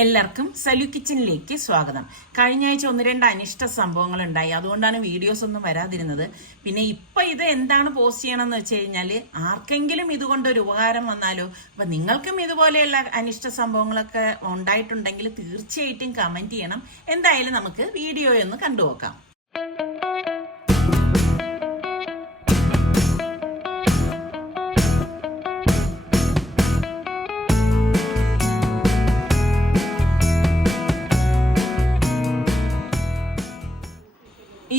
എല്ലാവർക്കും സലു കിച്ചണിലേക്ക് സ്വാഗതം. കഴിഞ്ഞ ആഴ്ച 1-2 അനിഷ്ട സംഭവങ്ങൾ ഉണ്ടായി, അതുകൊണ്ടാണ് വീഡിയോസ് ഒന്നും വരാതിരുന്നത്. പിന്നെ ഇപ്പൊ ഇത് എന്താണ് പോസ്റ്റ് ചെയ്യണമെന്ന് വെച്ച് കഴിഞ്ഞാല് ആർക്കെങ്കിലും ഇതുകൊണ്ടൊരു ഉപകാരം വന്നാലോ, അപ്പൊ നിങ്ങൾക്കും ഇതുപോലെയുള്ള അനിഷ്ട സംഭവങ്ങളൊക്കെ ഉണ്ടായിട്ടുണ്ടെങ്കിൽ തീർച്ചയായിട്ടും കമന്റ് ചെയ്യണം. എന്തായാലും നമുക്ക് വീഡിയോ ഒന്ന് കണ്ടുനോക്കാം.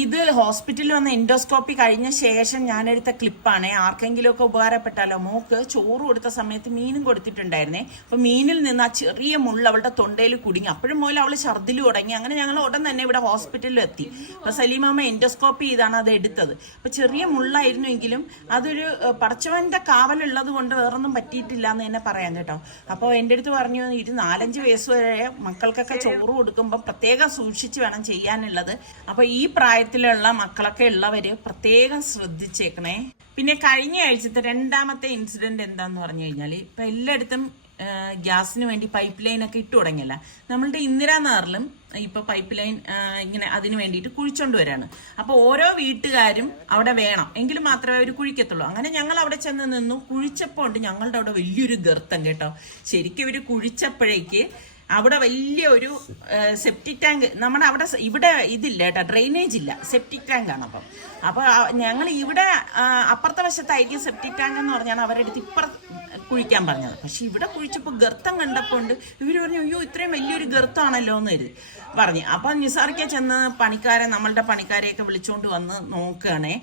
ഇത് ഹോസ്പിറ്റലിൽ വന്ന എൻഡോസ്കോപ്പി കഴിഞ്ഞ ശേഷം ഞാനെടുത്ത ക്ലിപ്പാണ്. ആർക്കെങ്കിലും ഒക്കെ ഉപകാരപ്പെട്ടാലോ. മോക്ക് ചോറ് കൊടുത്ത സമയത്ത് മീനും കൊടുത്തിട്ടുണ്ടായിരുന്നേ. അപ്പൊ മീനിൽ നിന്ന് ആ ചെറിയ മുള്ള അവളുടെ തൊണ്ടയിൽ കുടുങ്ങി. അപ്പോഴും മൂലം അവള് ഛർദിൽ തുടങ്ങി. അങ്ങനെ ഞങ്ങൾ ഉടൻ തന്നെ ഇവിടെ ഹോസ്പിറ്റലിൽ എത്തി. അപ്പൊ സലീമാമ്മ എൻഡോസ്കോപ്പി ചെയ്താണ് അത് എടുത്തത്. അപ്പൊ ചെറിയ മുള്ളായിരുന്നെങ്കിലും അതൊരു പടച്ചവന്റെ കാവലുള്ളത് കൊണ്ട് വേറൊന്നും പറ്റിയിട്ടില്ല എന്ന് തന്നെ പറയാം കേട്ടോ. അപ്പോൾ എൻ്റെ അടുത്ത് പറഞ്ഞു, ഇത് 4-5 വയസ്സ് വരെ മക്കൾക്കൊക്കെ ചോറ് കൊടുക്കുമ്പോൾ പ്രത്യേകം സൂക്ഷിച്ച് വേണം ചെയ്യാനുള്ളത്. അപ്പൊ ഈ പ്രായത്തിലുള്ള മക്കളൊക്കെ ഉള്ളവര് പ്രത്യേകം ശ്രദ്ധിച്ചേക്കണേ. പിന്നെ കഴിഞ്ഞ ആഴ്ചത്തെ 2ാമത്തെ ഇൻസിഡന്റ് എന്താന്ന് പറഞ്ഞു കഴിഞ്ഞാല്, ഇപ്പൊ എല്ലായിടത്തും ഗ്യാസിന് വേണ്ടി പൈപ്പ് ലൈൻ ഒക്കെ ഇട്ടു തുടങ്ങിയല്ല. നമ്മളുടെ ഇന്ദിരാനഗറിലും ഇപ്പൊ പൈപ്പ് ലൈൻ ഇങ്ങനെ അതിന് വേണ്ടിയിട്ട് കുഴിച്ചോണ്ട് വരാണ്. അപ്പൊ ഓരോ വീട്ടുകാരും അവിടെ വേണം, എങ്കിലും മാത്രമേ അവർ കുഴിക്കത്തുള്ളൂ. അങ്ങനെ ഞങ്ങൾ അവിടെ ചെന്ന് നിന്നു. കുഴിച്ചപ്പോ ഉണ്ട് ഞങ്ങളുടെ അവിടെ വലിയൊരു ഗർത്തം കേട്ടോ. ശരിക്കും ഇവര് കുഴിച്ചപ്പോഴേക്ക് അവിടെ വലിയൊരു സെപ്റ്റിക് ടാങ്ക്, നമ്മുടെ അവിടെ ഇവിടെ ഇതില്ല കേട്ടോ, ഡ്രെയിനേജ് ഇല്ല, സെപ്റ്റിക് ടാങ്ക് ആണ്. അപ്പൊ ഞങ്ങൾ ഇവിടെ അപ്പുറത്തെ വശത്തായിരിക്കും സെപ്റ്റിക് ടാങ്ക് എന്ന് പറഞ്ഞാണ് അവരെടുത്ത് ഇപ്പുറത്ത് കുഴിക്കാൻ പറഞ്ഞത്. പക്ഷെ ഇവിടെ കുഴിച്ചപ്പോൾ ഗർത്തം കണ്ടപ്പോണ്ട് ഇവര് പറഞ്ഞു, അയ്യോ ഇത്രയും വലിയൊരു ഗർത്തമാണല്ലോ എന്ന് പറഞ്ഞു. അപ്പൊ നിസാറിക്ക ചെന്ന് നമ്മളുടെ പണിക്കാരെയൊക്കെ വിളിച്ചോണ്ട് വന്ന് നോക്കുകയാണേ.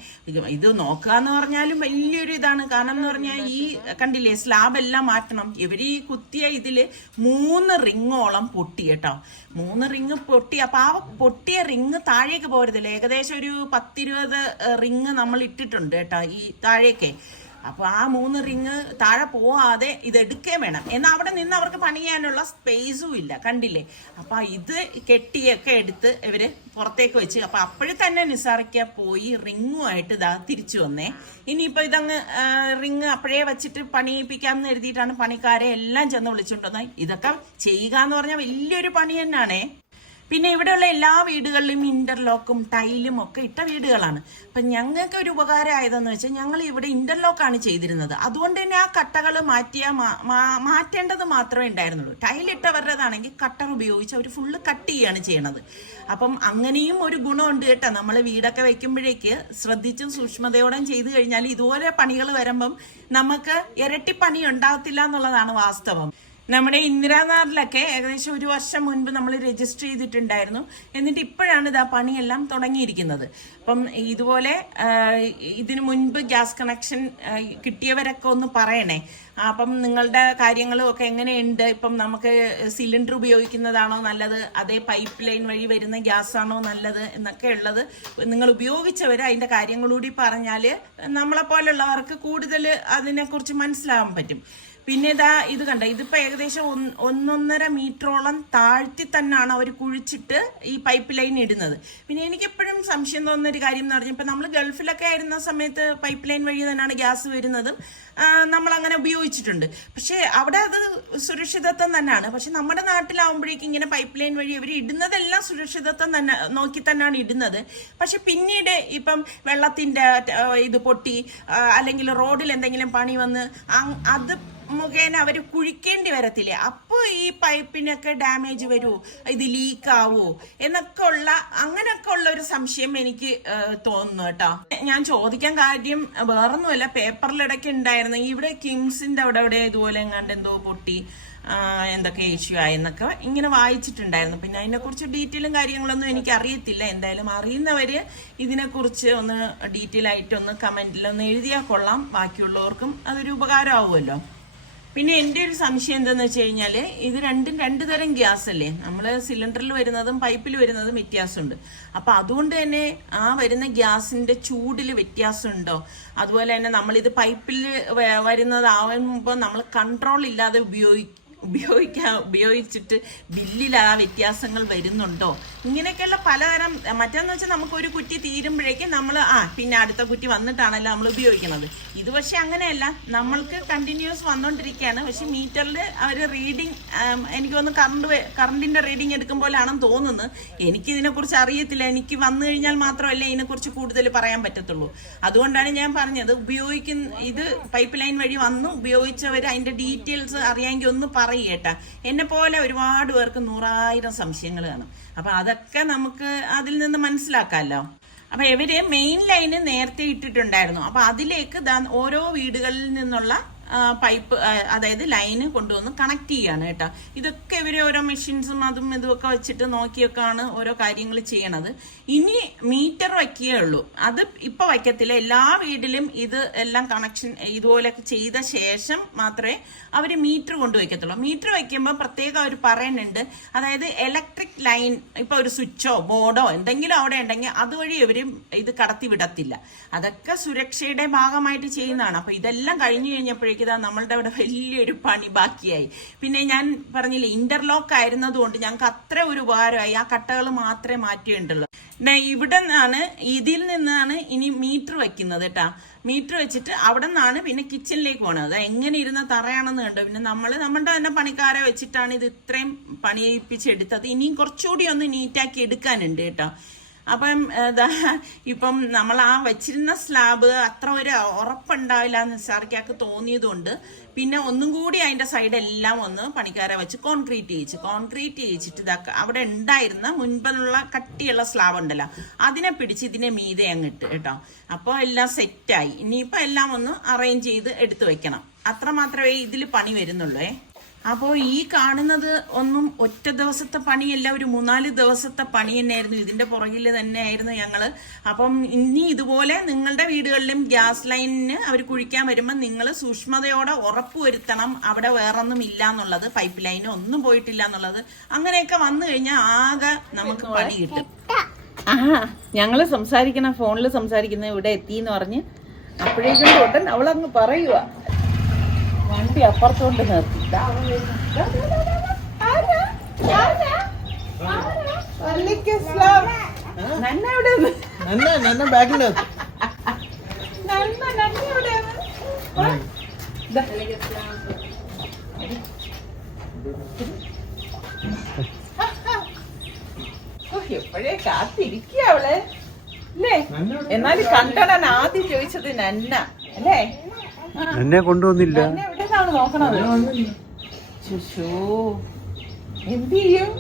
ഇത് നോക്കുക എന്ന് പറഞ്ഞാലും വലിയൊരു ഇതാണ്. കാരണം എന്ന് പറഞ്ഞാൽ ഈ കണ്ടില്ലേ, സ്ലാബ് എല്ലാം മാറ്റണം. ഇവര് ഈ കുത്തിയ ഇതില് 3 റിങ്ങോളം പൊട്ടി കേട്ടോ. 3 റിങ് പൊട്ടി. അപ്പൊ ആ പൊട്ടിയ റിങ് താഴേക്ക് പോരുതില്ല. ഏകദേശം ഒരു 10-20 റിങ് നമ്മൾ ഇട്ടിട്ടുണ്ട് കേട്ടോ ഈ താഴേക്ക്. അപ്പൊ ആ 3 റിങ് താഴെ പോവാതെ ഇത് എടുക്കുകയും വേണം. എന്നാൽ അവിടെ നിന്ന് അവർക്ക് പണിയാനുള്ള സ്പേസും ഇല്ല, കണ്ടില്ലേ. അപ്പൊ ഇത് കെട്ടിയൊക്കെ എടുത്ത് ഇവര് പുറത്തേക്ക് വെച്ച്. അപ്പൊ അപ്പോഴും തന്നെ നിസാറിക്ക പോയി റിങ്ങുമായിട്ട് ഇതാ തിരിച്ചു വന്നേ. ഇനിയിപ്പോ ഇതങ്ങ് റിങ് അപ്പോഴേ വെച്ചിട്ട് പണിയിപ്പിക്കാമെന്ന് എഴുതിയിട്ടാണ് പണിക്കാരെ എല്ലാം ചെന്ന് വിളിച്ചുകൊണ്ട് വന്നത്. ഇതൊക്കെ ചെയ്യുക എന്ന് പറഞ്ഞാൽ വലിയൊരു പണി തന്നെയാണേ. പിന്നെ ഇവിടെയുള്ള എല്ലാ വീടുകളിലും ഇന്റർലോക്കും ടൈലും ഒക്കെ ഇട്ട വീടുകളാണ്. അപ്പൊ ഞങ്ങൾക്ക് ഒരു ഉപകാരം ആയതെന്ന് വെച്ചാൽ ഞങ്ങൾ ഇവിടെ ഇന്റർലോക്കാണ് ചെയ്തിരുന്നത്. അതുകൊണ്ട് തന്നെ ആ കട്ടകൾ മാറ്റേണ്ടത് മാത്രമേ ഉണ്ടായിരുന്നുള്ളൂ. ടൈലിട്ടവരുടേതാണെങ്കിൽ കട്ടർ ഉപയോഗിച്ച് അവർ ഫുള്ള് കട്ട് ചെയ്യാണ് ചെയ്യണത്. അപ്പം അങ്ങനെയും ഒരു ഗുണമുണ്ട് കേട്ടോ. നമ്മൾ വീടൊക്കെ വെക്കുമ്പോഴേക്ക് ശ്രദ്ധിച്ചും സൂക്ഷ്മതയോടെയും ചെയ്തു കഴിഞ്ഞാൽ ഇതുപോലെ പണികൾ വരുമ്പം നമുക്ക് ഇരട്ടി പണി ഉണ്ടാകത്തില്ല എന്നുള്ളതാണ് വാസ്തവം. നമ്മുടെ ഇന്ദിരാനഗറിലൊക്കെ ഏകദേശം 1 വർഷം മുൻപ് നമ്മൾ രജിസ്റ്റർ ചെയ്തിട്ടുണ്ടായിരുന്നു. എന്നിട്ട് ഇപ്പോഴാണ് ഇതാ പണിയെല്ലാം തുടങ്ങിയിരിക്കുന്നത്. അപ്പം ഇതുപോലെ ഇതിനു മുൻപ് ഗ്യാസ് കണക്ഷൻ കിട്ടിയവരൊക്കെ ഒന്ന് പറയണേ. അപ്പം നിങ്ങളുടെ കാര്യങ്ങളും ഒക്കെ എങ്ങനെയുണ്ട്? ഇപ്പം നമുക്ക് സിലിണ്ടർ ഉപയോഗിക്കുന്നതാണോ നല്ലത്, അതേ പൈപ്പ് ലൈൻ വഴി വരുന്ന ഗ്യാസ് ആണോ നല്ലത് എന്നൊക്കെ ഉള്ളത് നിങ്ങൾ ഉപയോഗിച്ചവർ അതിന്റെ കാര്യങ്ങളൂടി പറഞ്ഞാൽ നമ്മളെ പോലുള്ളവർക്ക് കൂടുതൽ അതിനെക്കുറിച്ച് മനസ്സിലാവാൻ പറ്റും. പിന്നെ ഇത് കണ്ട, ഇതിപ്പോ ഏകദേശം 1.5 മീറ്ററോളം താഴ്ത്തി തന്നെയാണ് അവർ കുഴിച്ചിട്ട് ഈ പൈപ്പ് ലൈൻ ഇടുന്നത്. പിന്നെ എനിക്കെപ്പോഴും സംശയം തോന്നുന്ന ഒരു കാര്യം എന്ന് പറഞ്ഞാൽ, ഇപ്പൊ നമ്മൾ ഗൾഫിലൊക്കെ ആയിരുന്ന സമയത്ത് പൈപ്പ് ലൈൻ വഴി തന്നെയാണ് ഗ്യാസ് വരുന്നതും നമ്മൾ അങ്ങനെ ഉപയോഗിച്ചിട്ടുണ്ട്. പക്ഷെ അവിടെ അത് സുരക്ഷിതത്വം തന്നെയാണ്. പക്ഷെ നമ്മുടെ നാട്ടിലാവുമ്പോഴേക്കും ഇങ്ങനെ പൈപ്പ് ലൈൻ വഴി ഇവർ ഇടുന്നതെല്ലാം സുരക്ഷിതത്വം തന്നെ നോക്കി തന്നെയാണ് ഇടുന്നത്. പക്ഷെ പിന്നീട് ഇപ്പം വെള്ളത്തിന്റെ ഇത് പൊട്ടി അല്ലെങ്കിൽ റോഡിൽ എന്തെങ്കിലും പണി വന്ന് അത് മുഖേന അവർ കുഴിക്കേണ്ടി വരത്തില്ലേ, അപ്പോൾ ഈ പൈപ്പിനൊക്കെ ഡാമേജ് വരുമോ, ഇത് ലീക്ക് ആവോ അങ്ങനെയൊക്കെ ഉള്ള ഒരു സംശയം എനിക്ക് തോന്നുന്നു കേട്ടോ. ഞാൻ ചോദിക്കാൻ കാര്യം വേറൊന്നുമല്ല, പേപ്പറിലിടയ്ക്ക് ഉണ്ടായിരുന്നു ഇവിടെ കിംസിന്റെ അവിടെ ഇതുപോലെ എങ്ങാണ്ട് എന്തോ പൊട്ടി എന്തൊക്കെ ഇഷ്യൂ ആയെന്നൊക്കെ ഇങ്ങനെ വായിച്ചിട്ടുണ്ടായിരുന്നു. പിന്നെ അതിനെക്കുറിച്ച് ഡീറ്റെയിലും കാര്യങ്ങളൊന്നും എനിക്ക് അറിയത്തില്ല. എന്തായാലും അറിയുന്നവര് ഇതിനെക്കുറിച്ച് ഒന്ന് ഡീറ്റെയിൽ ആയിട്ടൊന്ന് കമന്റിലൊന്ന് എഴുതിയാൽ കൊള്ളാം. ബാക്കിയുള്ളവർക്കും അതൊരു ഉപകാരമാവുമല്ലോ. പിന്നെ എൻ്റെ ഒരു സംശയം എന്താന്ന് വെച്ച് കഴിഞ്ഞാല്, ഇത് 2 തരം ഗ്യാസ് അല്ലേ, നമ്മള് സിലിണ്ടറിൽ വരുന്നതും പൈപ്പിൽ വരുന്നതും വ്യത്യാസമുണ്ട്. അപ്പൊ അതുകൊണ്ട് തന്നെ ആ വരുന്ന ഗ്യാസിന്റെ ചൂടിൽ വ്യത്യാസമുണ്ടോ? അതുപോലെ തന്നെ നമ്മളിത് പൈപ്പിൽ വരുന്നതാവുമ്പോൾ നമ്മൾ കൺട്രോൾ ഇല്ലാതെ ഉപയോഗിച്ചിട്ട് ബില്ലിൽ ആ വ്യത്യാസങ്ങൾ വരുന്നുണ്ടോ, ഇങ്ങനെയൊക്കെയുള്ള പലതരം. മറ്റേന്ന് വെച്ചാൽ നമുക്ക് ഒരു കുറ്റി തീരുമ്പോഴേക്കും നമ്മൾ പിന്നെ അടുത്ത കുറ്റി വന്നിട്ടാണല്ലോ നമ്മൾ ഉപയോഗിക്കുന്നത്. ഇത് പക്ഷെ അങ്ങനെയല്ല, നമ്മൾക്ക് കണ്ടിന്യൂസ് വന്നുകൊണ്ടിരിക്കുകയാണ്. പക്ഷെ മീറ്ററിൽ അവർ റീഡിങ് എനിക്ക് തോന്നുന്നു കറണ്ടിന്റെ റീഡിങ് എടുക്കുമ്പോഴാണെന്ന് തോന്നുന്നത്. എനിക്കിതിനെക്കുറിച്ച് അറിയത്തില്ല. എനിക്ക് വന്നു കഴിഞ്ഞാൽ മാത്രമല്ലേ ഇതിനെക്കുറിച്ച് കൂടുതൽ പറയാൻ പറ്റത്തുള്ളൂ. അതുകൊണ്ടാണ് ഞാൻ പറഞ്ഞത്, ഇത് പൈപ്പ് ലൈൻ വഴി വന്ന് ഉപയോഗിച്ചവർ അതിന്റെ ഡീറ്റെയിൽസ് അറിയാമെങ്കിൽ ഒന്ന് പറയേട്ടാ. എന്നെ പോലെ ഒരുപാട് പേർക്ക് 100,000 സംശയങ്ങൾ കാണും. അപ്പൊ അതൊക്കെ നമുക്ക് അതിൽ നിന്ന് മനസ്സിലാക്കാമല്ലോ. അപ്പൊ ഇവര് മെയിൻ ലൈന് നേരത്തെ ഇട്ടിട്ടുണ്ടായിരുന്നു. അപ്പൊ അതിലേക്ക് ഓരോ വീടുകളിൽ നിന്നുള്ള പൈപ്പ്, അതായത് ലൈന് കൊണ്ടുവന്ന് കണക്ട് ചെയ്യാണ് കേട്ടോ. ഇതൊക്കെ ഇവര് ഓരോ മെഷീൻസും അതും ഇതുമൊക്കെ വെച്ചിട്ട് നോക്കിയൊക്കെയാണ് ഓരോ കാര്യങ്ങൾ ചെയ്യണത്. ഇനി മീറ്റർ വയ്ക്കുകയേ ഉള്ളൂ. അത് ഇപ്പൊ വയ്ക്കത്തില്ല. എല്ലാ വീട്ടിലും ഇത് എല്ലാം കണക്ഷൻ ഇതുപോലെയൊക്കെ ചെയ്ത ശേഷം മാത്രമേ അവര് മീറ്റർ കൊണ്ടുവയ്ക്കത്തുള്ളൂ. മീറ്റർ വയ്ക്കുമ്പോൾ പ്രത്യേകം അവർ പറയുന്നുണ്ട്, അതായത് ഇലക്ട്രിക് ലൈൻ ഇപ്പൊ ഒരു സ്വിച്ചോ ബോർഡോ എന്തെങ്കിലും അവിടെ ഉണ്ടെങ്കിൽ അതുവഴി ഇവര് ഇത് കടത്തി വിടത്തില്ല. അതൊക്കെ സുരക്ഷയുടെ ഭാഗമായിട്ട് ചെയ്യുന്നതാണ്. അപ്പൊ ഇതെല്ലാം കഴിഞ്ഞു കഴിഞ്ഞപ്പോഴേക്കും നമ്മളുടെ അവിടെ വലിയൊരു പണി ബാക്കിയായി. പിന്നെ ഞാൻ പറഞ്ഞില്ലേ, ഇന്റർലോക്ക് ആയിരുന്നതുകൊണ്ട് ഞങ്ങൾക്ക് അത്ര ഒരു ഉപകാരമായി. ആ കട്ടകൾ മാത്രമേ മാറ്റിയിട്ടുള്ളൂ. ഇതിൽ നിന്നാണ് ഇനി മീറ്റർ വെക്കുന്നത് കേട്ടാ. മീറ്റർ വെച്ചിട്ട് അവിടെ നിന്നാണ് പിന്നെ കിച്ചണിലേക്ക് പോണത്. എങ്ങനെ ഇരുന്ന തറയാണെന്ന് കണ്ടോ. പിന്നെ നമ്മളുടെ തന്നെ പണിക്കാരെ വെച്ചിട്ടാണ് ഇത് ഇത്രയും പണിയിപ്പിച്ചെടുത്തത്. ഇനിയും കുറച്ചുകൂടി ഒന്ന് നീറ്റാക്കി എടുക്കാനുണ്ട് കേട്ടോ. അപ്പം ഇപ്പം നമ്മൾ ആ വെച്ചിരുന്ന സ്ലാബ് അത്ര ഒരു ഉറപ്പുണ്ടാവില്ല എന്ന് സാറിക്കാക്ക് തോന്നിയതുകൊണ്ട് പിന്നെ ഒന്നും കൂടി അതിന്റെ സൈഡെല്ലാം ഒന്ന് പണിക്കാരെ വെച്ച് കോൺക്രീറ്റ് ചെയ്യിച്ചിട്ട് ഇതാക്കുക. അവിടെ ഉണ്ടായിരുന്ന മുൻപിലുള്ള കട്ടിയുള്ള സ്ലാബ് ഉണ്ടല്ലോ, അതിനെ പിടിച്ച് ഇതിനെ മീതെ അങ്ങിട്ട് കേട്ടോ. അപ്പോൾ എല്ലാം സെറ്റായി. ഇനിയിപ്പോൾ എല്ലാം ഒന്ന് അറേഞ്ച് ചെയ്ത് എടുത്തു വെക്കണം. അത്ര മാത്രമേ ഇതിൽ പണി വരുന്നുള്ളൂ. അപ്പോൾ ഈ കാണുന്നത് ഒന്നും ഒറ്റ ദിവസത്തെ പണിയല്ല, ഒരു 3-4 ദിവസത്തെ പണി തന്നെയായിരുന്നു. ഇതിന്റെ പുറകിൽ തന്നെയായിരുന്നു ഞങ്ങള്. അപ്പം ഇനി ഇതുപോലെ നിങ്ങളുടെ വീടുകളിലും ഗ്യാസ് ലൈനിന് അവർ കുഴിക്കാൻ വരുമ്പോൾ നിങ്ങൾ സൂക്ഷ്മതയോടെ ഉറപ്പുവരുത്തണം അവിടെ വേറൊന്നും ഇല്ല എന്നുള്ളത്, പൈപ്പ് ലൈനും ഒന്നും പോയിട്ടില്ല എന്നുള്ളത്. അങ്ങനെയൊക്കെ വന്നു കഴിഞ്ഞാൽ ആകെ നമുക്ക് പണി കിട്ടും. ഞങ്ങള് ഫോണിൽ സംസാരിക്കുന്ന ഇവിടെ എത്തിന്ന് പറഞ്ഞ് അപ്പോഴേക്കും ഉടൻ അവളങ്ങ് പറയുക, വണ്ടി അപ്പുറത്തോണ്ട് നിർത്തി. എപ്പോഴേ കാത്തിരിക്കുക അവള് അല്ലേ. എന്നാലും കണ്ടടാൻ ആദ്യം ചോദിച്ചത് നന്ന അല്ലേ. എന്നെ കൊണ്ടുവന്നില്ല. എവിടെയാണ് നോക്കണത്? എന്ത് ചെയ്യും?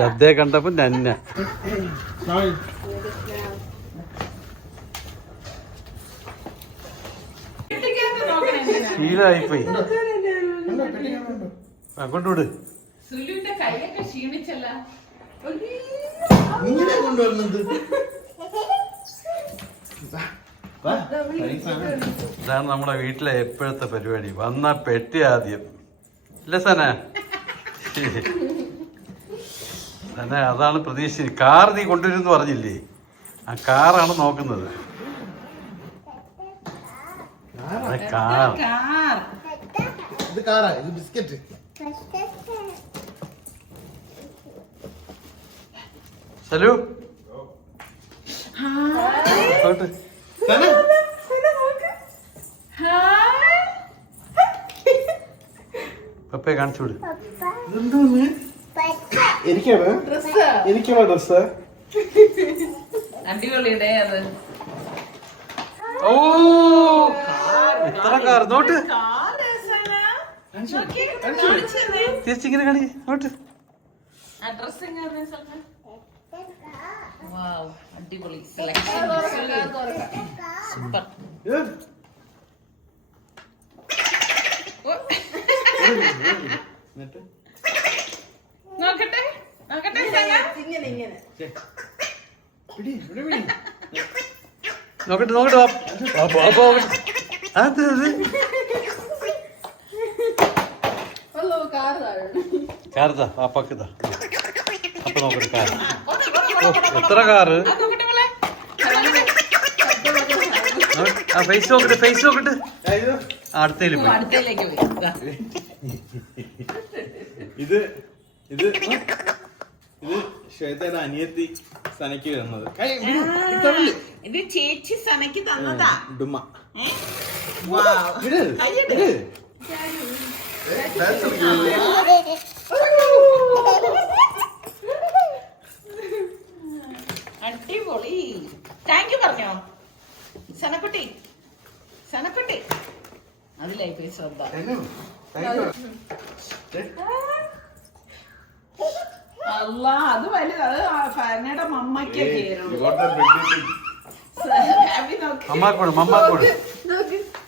ദദ്ദയെ കണ്ടപ്പോ നന്ന ശീലമായിപ്പോയി. കൊണ്ടുവിട്. സുലുവിന്റെ കൈയൊക്കെ ക്ഷീണിച്ചല്ല. ഇതാണ് നമ്മുടെ വീട്ടിലെ എപ്പോഴത്തെ പരിപാടി. വന്ന പെട്ടി ആദ്യം ഇല്ല സന. സന അതാണ് പ്രതീക്ഷ. കാർ നീ കൊണ്ടുവരുമെന്ന് പറഞ്ഞില്ലേ, ആ കാറാണ് നോക്കുന്നത്. സലു പപ്പയെ കാണിച്ചോട്. എനിക്കാണോ ഡ്രസ്? അടിപൊളിയുടെ അത്. ഓ എത്ര കാർ നോട്ട് തിരിച്ചിങ്ങനെ കാണി നോട്ട്. അടിപൊളി സെലക്ഷൻ. സൂപ്പർ. നോക്കട്ടെ നോക്കട്ടെ നോക്കട്ടെ. അത് കാർതാ പാപ്പാക്കിതാ. അപ്പൊ നോക്കട്ടെ കാർ. എത്ര കാറ്. ഫേസ് നോക്കട്ടെ അടുത്തേക്ക് പോയി. ഇത് ഇത് ഇത് ശ്വേതയുടെ അനിയത്തി സനയ്ക്ക് തന്നത്. ഇത് ചേച്ചി സനയ്ക്ക് തന്നതാ. ഡുമ. അടിപൊളി. താങ്ക് യു പറഞ്ഞോ സനക്കുട്ടി. സനക്കുട്ടി അതിലായി പോയി ശ്രദ്ധ. അല്ല അത് വലുത്. അത് ഫനയുടെ മമ്മയ്ക്ക്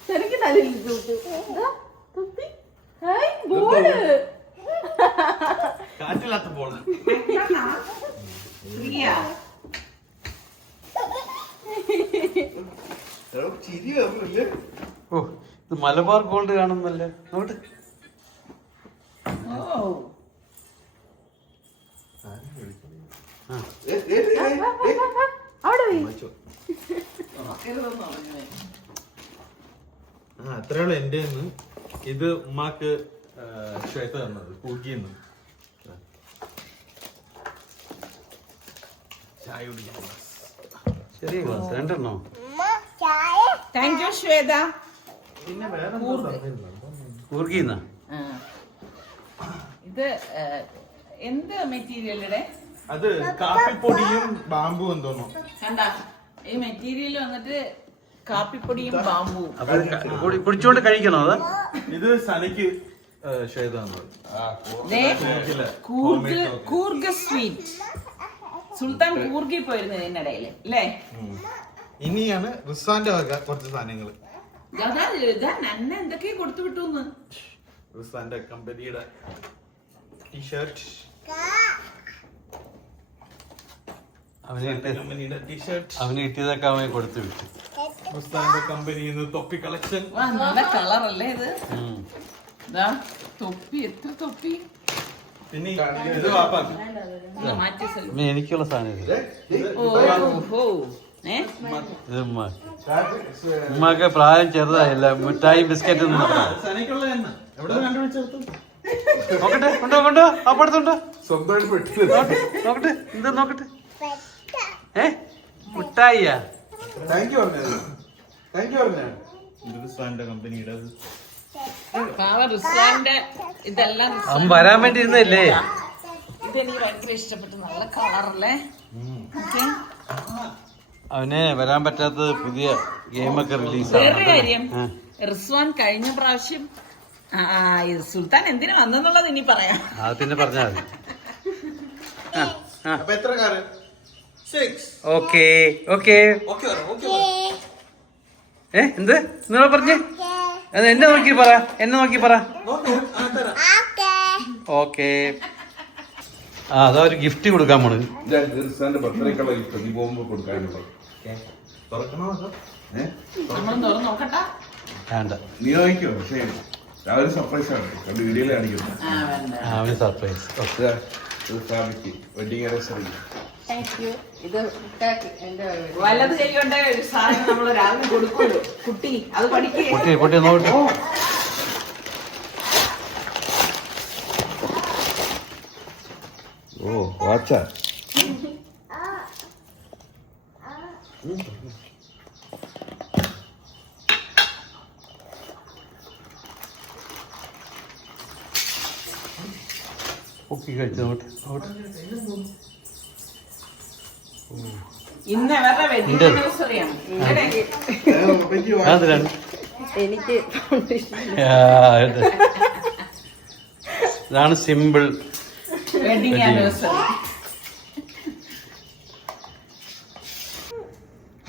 ശരിക്കും തലയിൽ ബോള് കാറ്റില്ലാത്ത ബോള്. ചിരി വരില്ലേ? ഓ ഇത് മലബാർ ഗോൾഡ് കാണുന്നല്ലേ. നോട്ട് അത്രയുള്ള എന്റെ ഇത് ഉമ്മാക്ക് ശ്വേത തന്നത് പൂക്കിന്ന്. ചായ കുടിക്കാൻ ചെറിയ ഗ്ലാസ് രണ്ടെണ്ണോ. Thank you Shweta. പിന്നെ വേറെ ഊർഗീന്നാ. ഇത് എന്ത് മെറ്റീരിയലിടെ? അത് കാപ്പിപ്പൊടിയും ബാമ്പു എന്തോന്നോ. കണ്ട ഈ മെറ്റീരിയൽ വന്നിട്ട് കാപ്പിപ്പൊടിയും ബാമ്പുവും. അപ്പൊ കുടിച്ചോണ്ട് കഴിക്കണോ അത്? ഇത് സനയ്ക്ക് ശ്വേത തന്നത്. കൂർഗ് സ്വീറ്റ്. സുൽത്താൻ കൂർഗിൽ പോയിരുന്നു ഇതിനിടയില് അല്ലേ? ഇനിയാണ് റിസാന്റെ വക കുറച്ച് സാധനങ്ങള്. നന്ന എന്തൊക്കെയാ കൊടുത്തു വിട്ടു. റിസാന്റെ കമ്പനിയുടെ ടീഷർട്ട്. കമ്പനിയുടെ ടീഷർട്ട് അവന് കിട്ടിയതൊക്കെ അവനെ കൊടുത്തു വിട്ടു. റിസാന്റെ കമ്പനിയിൽ നിന്ന് തൊപ്പി കളക്ഷൻ. നല്ല കളറല്ലേ ഇത്? തൊപ്പി. എത്ര തൊപ്പി? പിന്നെ ഇത് വാപ്പാക്ക്. മാറ്റി എനിക്കുള്ള സാധനം ഇത്. ഇത് ഉമ്മക്ക് പ്രായം ചെറുതായില്ല. മിഠായി ബിസ്ക്കറ്റ് സനയ്ക്കുള്ള എണ്ണ എവിടെ കണ്ടുപിടിച്ചെടുത്തു? നോക്കട്ടെ. കൊണ്ടോ കൊണ്ടോ അപ്പുറത്തുണ്ടോ? സ്വന്തമായിട്ട് പെട്ടില്ല. നോക്കട്ടെ എന്താ നോക്കട്ടെ. മിഠായിയാ? താങ്ക് യു പറഞ്ഞത്. താങ്ക് യു പറഞ്ഞ ഇത് റിസാന്റെ കമ്പനിയുടെ. ഇതെല്ലാം അവൻ വരാൻ വേണ്ടി ഇരുന്നല്ലേ. ഇതെനിക്ക് ഭയങ്കര ഇഷ്ടപ്പെട്ടു. നല്ല കളറല്ലേ? അവന് വരാൻ പറ്റാത്തത് പുതിയ ഗെയിമൊക്കെ വേറൊരു റിലീസാണ്. കാര്യം, റിസ്വാൻ കഴിഞ്ഞ പ്രാവശ്യം സുൽത്താൻ എന്തിനു വന്നെന്നുള്ളത് ഇനി പറയാം. അത് പിന്നെ പറഞ്ഞാൽ മതി. അപ്പൊ എത്ര കാറ്? 6. Okay okay. എന്ത് നിങ്ങൾ പറഞ്ഞേ? എന്നെ നോക്കി പറ. എന്നെ നോക്കി പറ. ഓക്കേ. അതാ ഒരു ഗിഫ്റ്റ് കൊടുക്കാൻ പോണത്. ബർത്ത്ഡേക്കുള്ള ഗിഫ്റ്റ് നീ പോകുമ്പോ കൊടുക്കാനുള്ളത്. നമ്മൾ തുറന്ന് നോക്കട്ടെ. വേണ്ട, നീ നോക്കിയോ? പക്ഷേ രാവിലെ സർപ്രൈസ് ആണ് വീഡിയോയിൽ കാണിക്കുന്നത്. അവന് സർപ്രൈസ്. Wedding anniversary. വലത് കൈകൊണ്ട് ഒരു സാധനം നമ്മൾ രാവിലെ കൊടുക്കുമല്ലോ കുട്ടി, അത് പഠിക്കേ. പൊട്ടി നോക്കട്ടെ. ഓ വാച്ചാ. പൊക്കി കഴിച്ചു നോട്ടെ. ഇന്ന് അവരുടെ വെഡിങ് ആനിവേഴ്സറിയാണ്. എനിക്ക് ഇതാണ് സിമ്പിൾ വെഡിങ് ആനിവേഴ്സറി.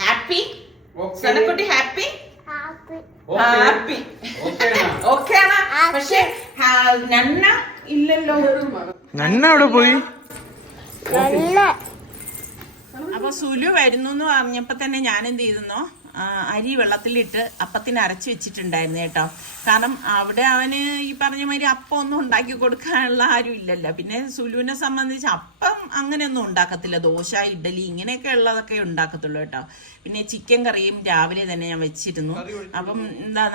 ഹാപ്പി സനക്കുട്ടി, ഹാപ്പി ഹാപ്പി. ഓക്കെ ആണ്. പക്ഷെ നന്ന ഇല്ലല്ലോ. നന്ന അവിടെ പോയി. അപ്പൊ സുലു വരുന്നു എന്ന് പറഞ്ഞപ്പോ തന്നെ ഞാൻ എന്ത് ചെയ്തെന്നോ, അരി വെള്ളത്തിലിട്ട് അപ്പത്തിന് അരച്ച് വെച്ചിട്ടുണ്ടായിരുന്നു കേട്ടോ. കാരണം അവിടെ അവന് ഈ പറഞ്ഞ മാതിരി അപ്പം ഒന്നും ഉണ്ടാക്കി കൊടുക്കാനുള്ള ആരും ഇല്ലല്ലോ. പിന്നെ സുലുവിനെ സംബന്ധിച്ച് അപ്പം അങ്ങനെയൊന്നും ഉണ്ടാക്കത്തില്ല. ദോശ, ഇഡ്ഡലി ഇങ്ങനെയൊക്കെ ഉള്ളതൊക്കെ ഉണ്ടാക്കത്തുള്ളൂ കേട്ടോ. പിന്നെ ചിക്കൻ കറിയും രാവിലെ തന്നെ ഞാൻ വെച്ചിരുന്നു. അപ്പം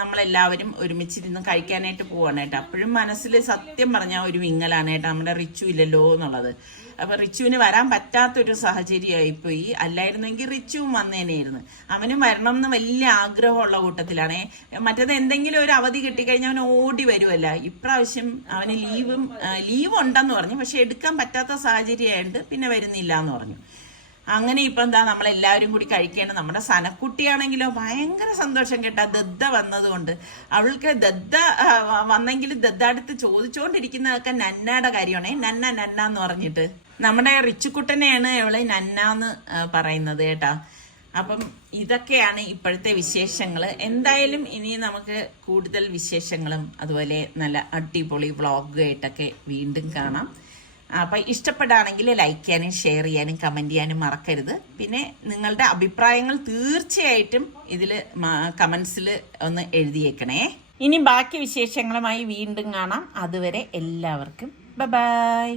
നമ്മളെല്ലാവരും ഒരുമിച്ചിരുന്ന് കഴിക്കാനായിട്ട് പോവാണ് കേട്ടോ. അപ്പോഴും മനസ്സിൽ സത്യം പറഞ്ഞാൽ ഒരു വിങ്ങലാണ് കേട്ടോ, നമ്മുടെ റിച്ചു ഇല്ലല്ലോ എന്നുള്ളത്. അപ്പൊ റിച്ചുവിന് വരാൻ പറ്റാത്തൊരു സാഹചര്യമായിപ്പോയി. അല്ലായിരുന്നെങ്കിൽ റിച്ചുവും വന്നേനെയായിരുന്നു. അവനും വരണം എന്ന് വലിയ ആഗ്രഹമുള്ള കൂട്ടത്തിലാണേ. മറ്റേത് എന്തെങ്കിലും ഒരു അവധി കിട്ടിക്കഴിഞ്ഞാൽ അവൻ ഓടി വരുമല്ല. ഇപ്രാവശ്യം അവന് ലീവ് ഉണ്ടെന്ന് പറഞ്ഞു, പക്ഷെ എടുക്കാൻ പറ്റാത്ത സാഹചര്യമായിട്ട് പിന്നെ വരുന്നില്ല എന്ന് പറഞ്ഞു. അങ്ങനെ ഇപ്പൊ നമ്മളെല്ലാവരും കൂടി കഴിക്കുകയാണ്. നമ്മുടെ സനക്കുട്ടിയാണെങ്കിലോ ഭയങ്കര സന്തോഷം കേട്ടാ, ദദ്ദ വന്നതുകൊണ്ട്. അവൾക്ക് ദദ്ദ വന്നെങ്കിൽ ദദ്ദ അടുത്ത് ചോദിച്ചുകൊണ്ടിരിക്കുന്നതൊക്കെ നന്നയുടെ കാര്യമാണേ. നന്ന എന്ന് പറഞ്ഞിട്ട് നമ്മുടെ റിച്ചുക്കുട്ടനെയാണ് ഇവള് നന്നാന്ന് പറയുന്നത് കേട്ടാ. അപ്പം ഇതൊക്കെയാണ് ഇപ്പോഴത്തെ വിശേഷങ്ങൾ. എന്തായാലും ഇനി നമുക്ക് കൂടുതൽ വിശേഷങ്ങളും അതുപോലെ നല്ല അടിപൊളി വ്ളോഗായിട്ടൊക്കെ വീണ്ടും കാണാം. അപ്പം ഇഷ്ടപ്പെടുകയാണെങ്കിൽ ലൈക്ക് ചെയ്യാനും ഷെയർ ചെയ്യാനും കമൻറ്റ് ചെയ്യാനും മറക്കരുത്. പിന്നെ നിങ്ങളുടെ അഭിപ്രായങ്ങൾ തീർച്ചയായിട്ടും ഇതിൽ കമൻസിൽ ഒന്ന് എഴുതിയേക്കണേ. ഇനി ബാക്കി വിശേഷങ്ങളുമായി വീണ്ടും കാണാം. അതുവരെ എല്ലാവർക്കും ബൈ.